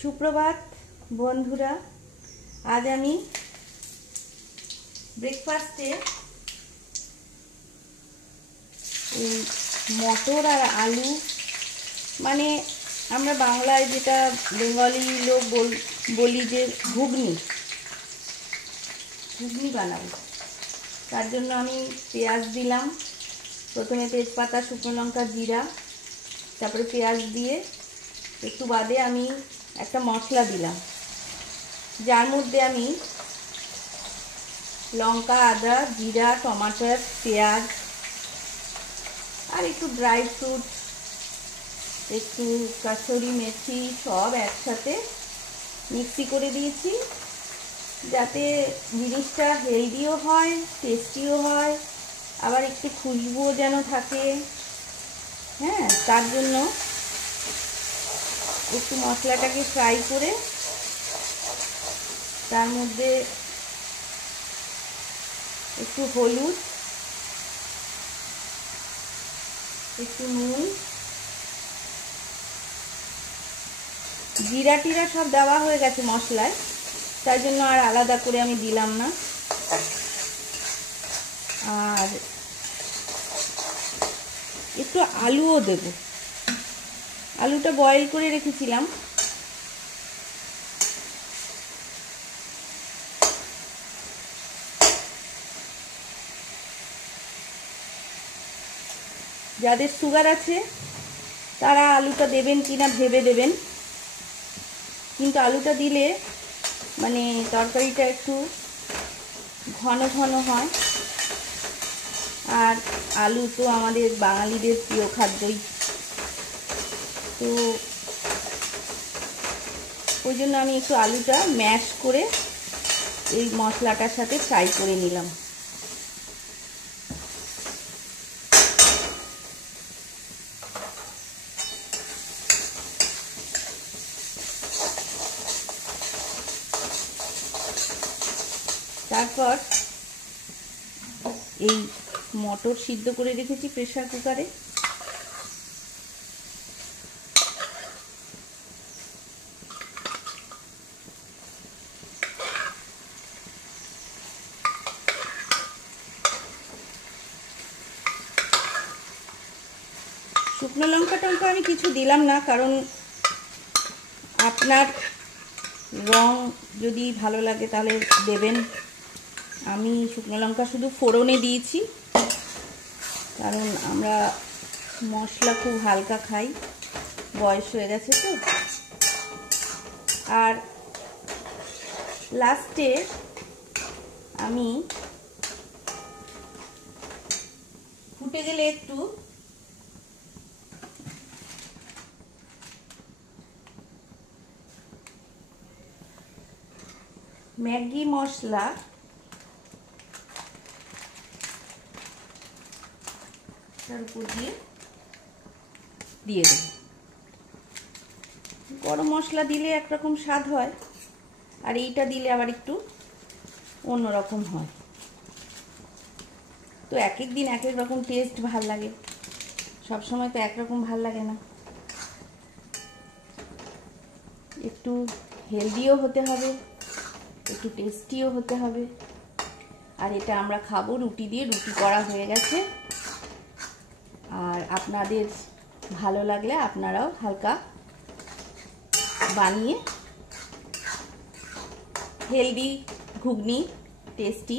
সুপ্রভাত বন্ধুরা, আজ আমি ব্রেকফাস্টে মটর আর আলু, মানে আমরা বাংলায় যেটা বেঙ্গলি লোক বলি যে ঘুগনি বানাবো। তার জন্য আমি পেঁয়াজ দিলাম, প্রথমে তেজপাতা, শুকনো লঙ্কা, জিরা, তারপরে পেঁয়াজ দিয়ে একটু বাদে আমি একটা মশলা দিলাম, যার মধ্যে আমি লঙ্কা, আদা, জিরা, টমাটো, পেঁয়াজ আর একটু ড্রাই ফ্রুট, একটু কাসুরি মেথি সব একসাথে মিক্সি করে দিয়েছি, যাতে জিনিসটা হেলদিও হয়, টেস্টিও হয়, আবার একটু খুশবুও যেন থাকে। হ্যাঁ, তার জন্য একটু মশলাটাকে ফ্রাই করে তার মধ্যে একটু হলুদ, একটু নুন, জিরা টিরা সব দেওয়া হয়ে গেছে মশলায়, তাই জন্য আর আলাদা করে আমি দিলাম না। আর একটু আলুও দেব, আলুটা বয়েল করে রেখেছিলাম। যাদের সুগার আছে তারা আলুটা দেবেন কিনা ভেবে দেবেন, কিন্তু আলুটা দিলে মানে তরকারিটা একটু ঘন ঘন হয়। আর আলু তো আমাদের বাঙালিদের প্রিয় খাদ্যই, তো ওই জন্য আমি একটু আলুটা ম্যাশ করে এই মশলাটার সাথে ফ্রাই করে নিলাম। তারপর এই মটর সিদ্ধ করে রেখেছি প্রেসার কুকারে, শুকনো লঙ্কা টঙ্কা আমি কিছু দিলাম না, কারণ আপনার রং যদি ভালো লাগে তাহলে দেবেন। আমি শুকনো লঙ্কা শুধু ফোড়নে দিয়েছি, কারণ আমরা মশলা খুব হালকা খাই, বয়স হয়ে গেছে তো। আর লাস্টে আমি ফুটে গেলে একটু ম্যাগি মশলা তার উপর দিয়ে দেব। গরম মশলা দিলে একরকম স্বাদ হয়, আর এইটা দিলে আবার একটু অন্যরকম হয়। তো এক এক দিন এক এক রকম টেস্ট ভাল লাগে, সব সময় তো একরকম ভাল লাগে না। একটু হেলদিও হতে হবে, একটু টেস্টিও হতে হবে। আর এটা আমরা খাবো রুটি দিয়ে, রুটি করা হয়ে গেছে। আর আপনাদের ভালো লাগলে আপনারাও হালকা বানিয়ে হেলদি ঘুগনি টেস্টি